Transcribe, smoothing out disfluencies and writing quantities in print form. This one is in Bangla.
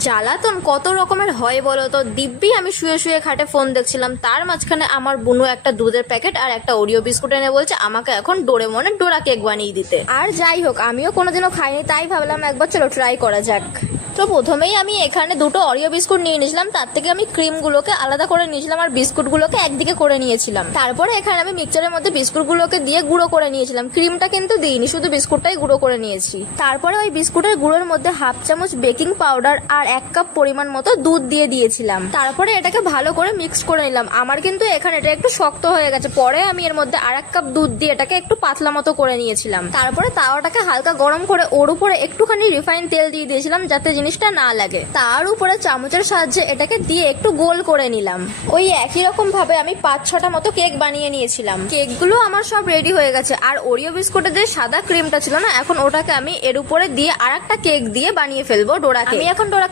জ্বালাতন কত রকমের হয় বলো তো। দিব্যি আমি শুয়ে শুয়ে খাটে ফোন দেখছিলাম, তার মাঝখানে আমার বুনু একটা দুধের প্যাকেট আর একটা ওরিও বিস্কুট এনে বলছে আমাকে এখন ডোরেমনের ডোরা কেক বানিয়ে দিতে। আর যাই হোক, আমিও কোনোদিনও খাইনি, তাই ভাবলাম একবার চলো ট্রাই করা যাক। তো প্রথমেই আমি এখানে দুটো অরিও বিস্কুট নিয়ে নিয়েছিলাম, তার থেকে আমি ক্রিমগুলোকে আলাদা করে নিয়েছিলাম আর বিস্কুটগুলোকে একদিকে করে নিয়েছিলাম। তারপরে এখানে আমি মিক্সচারের মধ্যে বিস্কুটগুলোকে দিয়ে গুঁড়ো করে নিয়েছিলাম, ক্রিমটা কিন্তু দিইনি, শুধু বিস্কুটটাই গুঁড়ো করে নিয়েছি। তারপরে ওই বিস্কুটের গুঁড়োর মধ্যে হাফ চামচ বেকিং পাউডার আর 1 কাপ পরিমাণ মতো দুধ দিয়ে দিয়েছিলাম। তারপরে এটাকে ভালো করে মিক্স করে নিলাম। আমার কিন্তু এখানে এটা একটু শক্ত হয়ে গেছে, পরে আমি এর মধ্যে আর 1 কাপ দুধ দিয়ে এটাকে একটু পাতলা মতো করে নিয়েছিলাম। তারপরে তাওয়াটাকে হালকা গরম করে ওর উপরে একটুখানি রিফাইন তেল দিয়ে দিয়েছিলাম যাতে জিনিসটা না লাগে। তার উপরে চামচের সাহায্যে এটাকে দিয়ে একটু গোল করে নিলাম। ওই একই রকম ভাবে আমি 5-6টা মতো কেক বানিয়ে নিয়েছিলাম। কেকগুলো আমার সব রেডি হয়ে গেছে। আর ওরিও বিস্কুটের যে সাদা ক্রিমটা ছিল না, এখন ওটাকে আমি এর উপরে দিয়ে আর একটা কেক দিয়ে বানিয়ে ফেলবো ডোরা কেক। আমি এখন ডোরা